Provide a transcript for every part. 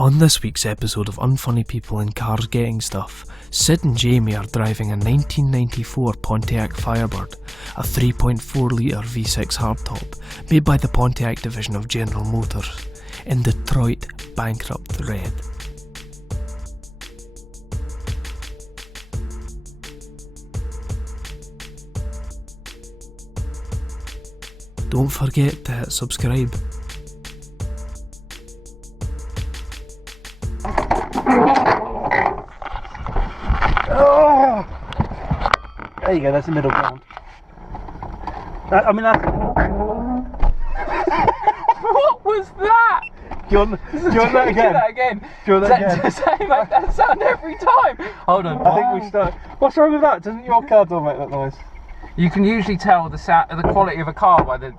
On this week's episode of Unfunny People in Cars Getting Stuff, Sid and Jamie are driving a 1994 Pontiac Firebird, a 3.4 litre V6 hardtop made by the Pontiac division of General Motors, in Detroit bankrupt red. Don't forget to hit subscribe. Oh! There you go, that's the middle ground. That's... What was that? Do you want that again? Do that again. Do you want that again? Does that make that sound every time? Hold on. I think we start. What's wrong with that? Doesn't your car door make that noise? You can usually tell the quality of a car by the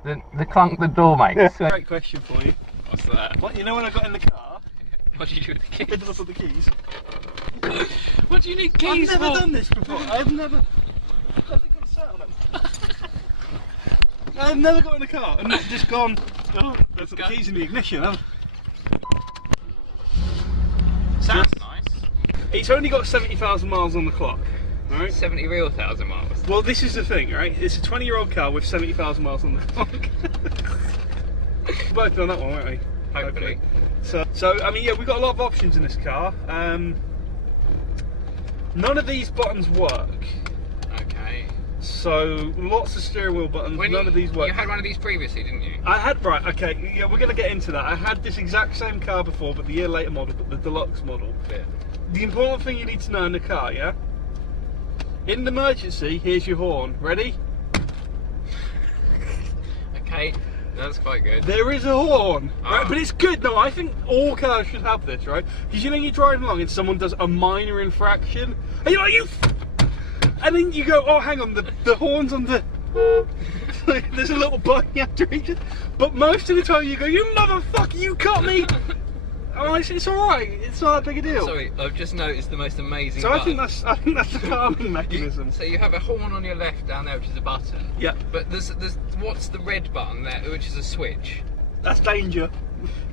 clunk the door makes. Yeah. Great question for you. What's that? What, you know when I got in the car? What do you do with the keys? Picked up the keys. What do you need keys for? I've never done this before. I've never... I think I'm sat on them. I've never got in the car and not just gone, oh, there's the keys in the ignition. Sounds nice. It's only got 70,000 miles on the clock. Right? 70 real thousand miles. Well, this is the thing, right? It's a 20-year-old car with 70,000 miles on the clock. We're both on that one, won't we? Hopefully. So I mean, yeah, we've got a lot of options in this car. None of these buttons work. Okay. So lots of steering wheel buttons. None of these work. You had one of these previously, didn't you? I had, right, okay, yeah, we're going to get into that. I had this exact same car before, but the year later model, but the deluxe model. Yeah. The important thing you need to know in the car, yeah? In an emergency, here's your horn. Ready? Okay, that's quite good. There is a horn, right? But it's good. No, I think all cars should have this, right? Because you know you're driving along and someone does a minor infraction, and you're like, and then you go, oh, hang on, the horn's on the... There's a little button you have to reach it. But most of the time you go, you motherfucker, you cut me! Oh, it's alright, it's not that big a deal. Sorry, I've just noticed the most amazing button. button. I think that's the calming mechanism. So you have a horn on your left down there, which is a button. Yeah. But there's what's the red button there, which is a switch? That's danger.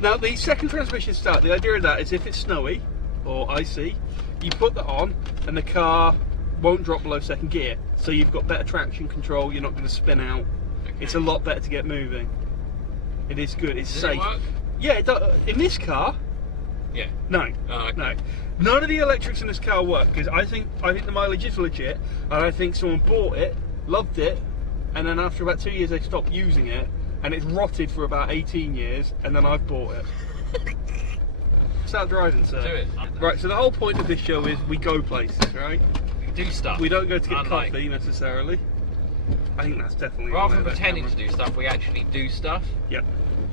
Now, the second transmission start, the idea of that is if it's snowy or icy, you put that on and the car won't drop below second gear. So you've got better traction control, you're not going to spin out. Okay. It's a lot better to get moving. It is good, it's safe. Does it work? Yeah, it does. In this car, yeah. No. Oh, okay. No. None of the electrics in this car work because I think the mileage is legit, and I think someone bought it, loved it, and then after about 2 years they stopped using it, and it's rotted for about 18 years, and then I've bought it. Start driving, sir. Do it. Right. So the whole point of this show is we go places, right? We do stuff. We don't go to get coffee necessarily. I think that's definitely rather than pretending to do stuff, we actually do stuff. Yep.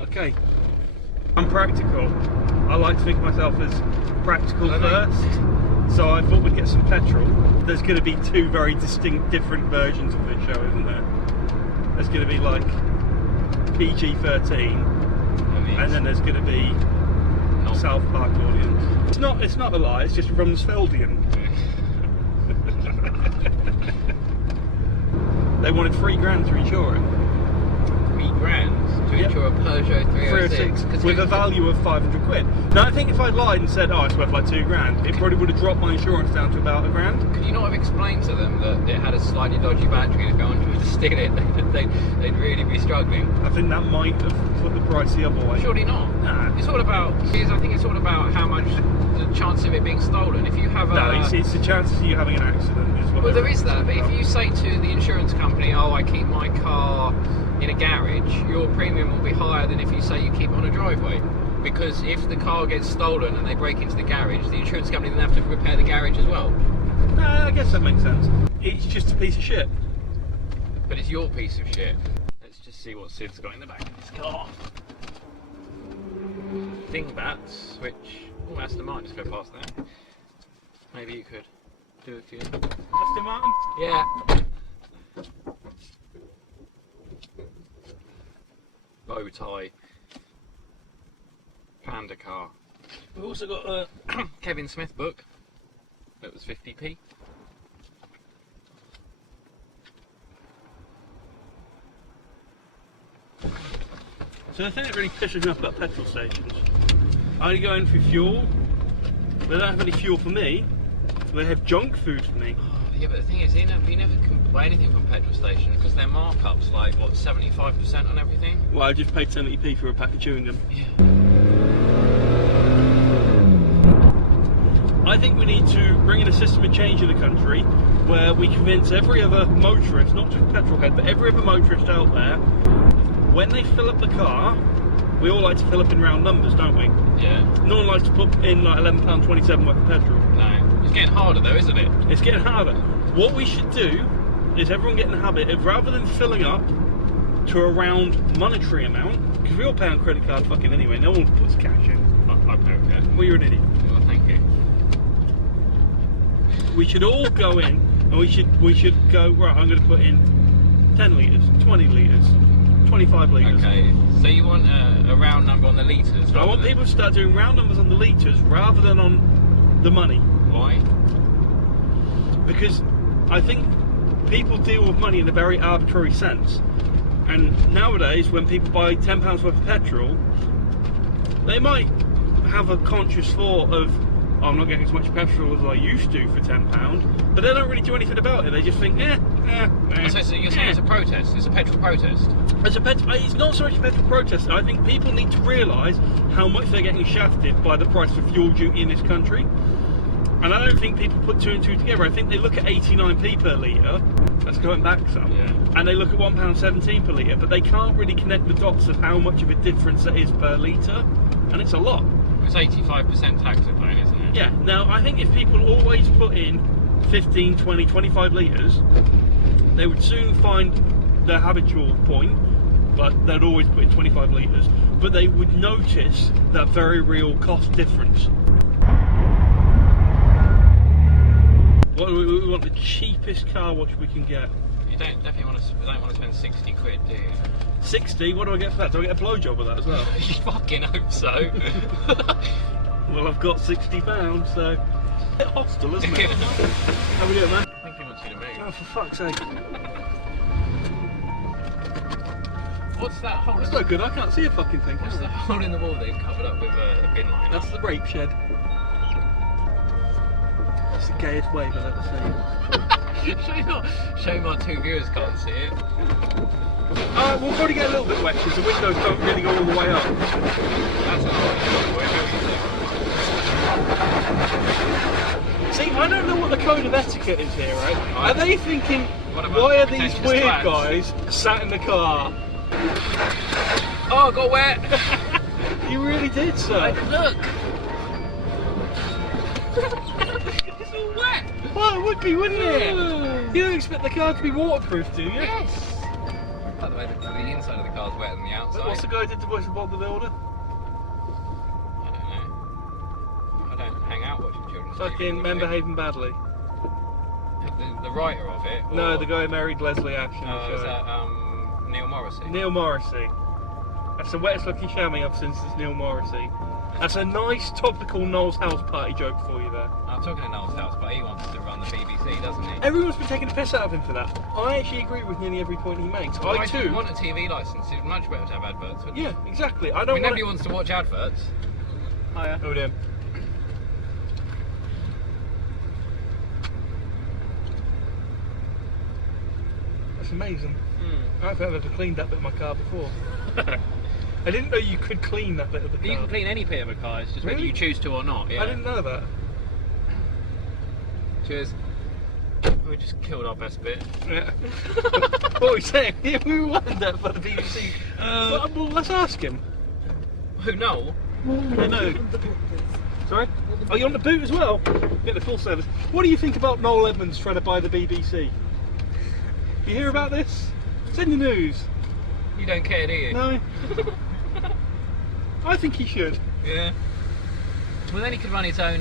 Okay. I'm practical. I like to think of myself as practical first, so I thought we'd get some petrol. There's going to be two very distinct, different versions of this show, isn't there? There's going to be like PG-13, and then there's going to be South Park audience. It's not a lie. It's just Rumsfeldian. They wanted $3,000 to insure it. $3,000 to insure a Peugeot 306 with a value of 500 quid. Now I think if I'd lied and said, oh, it's worth like $2,000, it probably would have dropped my insurance down to about $1,000. Could you not have explained to them that it had a slightly dodgy battery and if anyone tried to steal it, they'd really be struggling? I think that might have put the price the other way. Surely not. Nah. It's all about. I think it's all about how much the chance of it being stolen. If you have no, it's the chances of you having an accident is what. Well, there is that. But if you say to the insurance company, "Oh, I keep my car in a garage," your premium will be higher than if you say you keep it on a driveway. Because if the car gets stolen and they break into the garage, the insurance company then have to repair the garage as well. I guess that makes sense. It's just a piece of shit. But it's your piece of shit. Let's just see what Sid's got in the back of this car. Dingbats, which... Oh, Aston Martin just go past there. Maybe you could do a few. Aston Martin? Yeah. Bow tie. Panda car. We've also got a Kevin Smith book. That was 50p. So the thing that really pisses me off about petrol stations I only go in for fuel. They don't have any fuel for me. They have junk food for me. Oh, yeah, but the thing is, you never can buy anything from a petrol station because their markups like what 75% on everything. Well, I just paid 70p for a pack of chewing gum. Yeah. I think we need to bring in a system of change in the country where we convince every other motorist, not just petrolhead, but every other motorist out there, when they fill up the car, we all like to fill up in round numbers, don't we? Yeah. No one likes to put in like £11.27 worth of petrol. No. It's getting harder though, isn't it? It's getting harder. What we should do is everyone get in the habit of, rather than filling up to a round monetary amount, because we all pay on credit card fucking anyway, no one puts cash in. I pay with cash. Well, you're an idiot. Well, thank you. We should all go in and we should go, right, I'm going to put in 10 litres, 20 litres, 25 litres. Okay, so you want a round number on the litres? I want people to start doing round numbers on the litres rather than on the money. Why? Because I think people deal with money in a very arbitrary sense. And nowadays, when people buy £10 worth of petrol, they might have a conscious thought of, oh, I'm not getting as much petrol as I used to for £10, but they don't really do anything about it. They just think, So you're saying it's a protest? It's a petrol protest? It's not so much a petrol protest. I think people need to realise how much they're getting shafted by the price of fuel duty in this country. And I don't think people put two and two together. I think they look at 89p per litre, that's going back some, yeah. and they look at £1.17 per litre, but they can't really connect the dots of how much of a difference there is per litre, and it's a lot. It's 85% tax they're paying, isn't it? Yeah, now I think if people always put in 15, 20, 25 litres, they would soon find their habitual point, but they'd always put in 25 litres, but they would notice that very real cost difference. What do we want? The cheapest car wash we can get. You don't want to spend 60 quid, do you? 60? What do I get for that? Do I get a blowjob with that as well? You fucking hope so. Well, I've got £60, so... A bit hostile, isn't it? How we doing, man? I think he wants you to move. Oh, for fuck's sake. What's that hole? That's no good, I can't see a fucking thing. What's that hole in the wall they've covered up with a bin liner? That's the rape shed. That's the gayest wave I've ever seen. Shame our two viewers can't see it. We'll probably get a little bit wet because the windows don't really go all the way up. That's See, I don't know what the code of etiquette is here, right? Right. Are they thinking, why are these weird guys sat in the car? Oh, I got wet! You really did, sir. Look! It's all wet! Well, it would be, wouldn't it? You don't expect the car to be waterproof, do you? Yes! By the way, the inside of the car's wetter than the outside. What's the guy who did the voice of Bob the Builder? I don't know. I don't hang out watching children's Fucking TV. men behaving badly. The writer of it? No, or- the guy who married Leslie Ash in the Oh, is show. that Neil Morrissey? Neil Morrissey. That's the wettest looking chamois I've seen since Neil Morrissey. That's a nice topical Noel's house party joke for you there. I'm talking to Noel's house, but he wants to run the BBC, doesn't he? Everyone's been taking the piss out of him for that. I actually agree with nearly every point he makes. Why I do you too. want a TV licence? It's much better to have adverts. Wouldn't Yeah, it? exactly. I I don't mean, want. nobody wants to watch adverts. Hiya. Who them? That's amazing. I don't think I've ever cleaned that bit of my car before. I didn't know you could clean that bit of the car. You can clean any bit of a car, it's just whether Really? you choose to or not. Yeah. I didn't know that. Cheers. We just killed our best bit. Yeah. What are we saying? Yeah, we wanted that for the BBC. Well, let's ask him. Who, Noel? I know. Sorry? Oh, you're on the boot as well? Get the full service. What do you think about Noel Edmonds trying to buy the BBC? You hear about this? It's in the news. You don't care, do you? No. I think he should. Yeah. Well, then he could run his own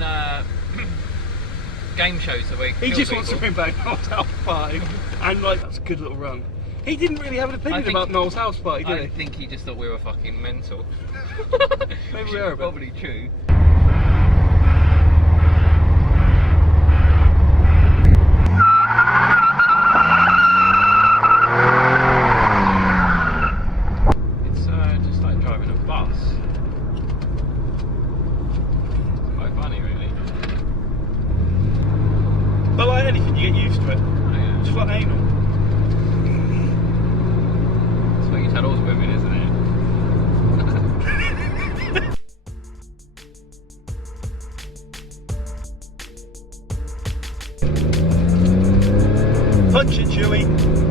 game shows the week. He just wants to bring back Noel's House Party. And like, that's a good little run. He didn't really have an opinion about Noel's House Party, did I he? think he just thought we were fucking mental. Maybe we are a bit. Probably true. It's just like driving a bus. into it. Oh, yeah. Just like anal. That's what you tell all women, isn't it? Punch it, Chewie.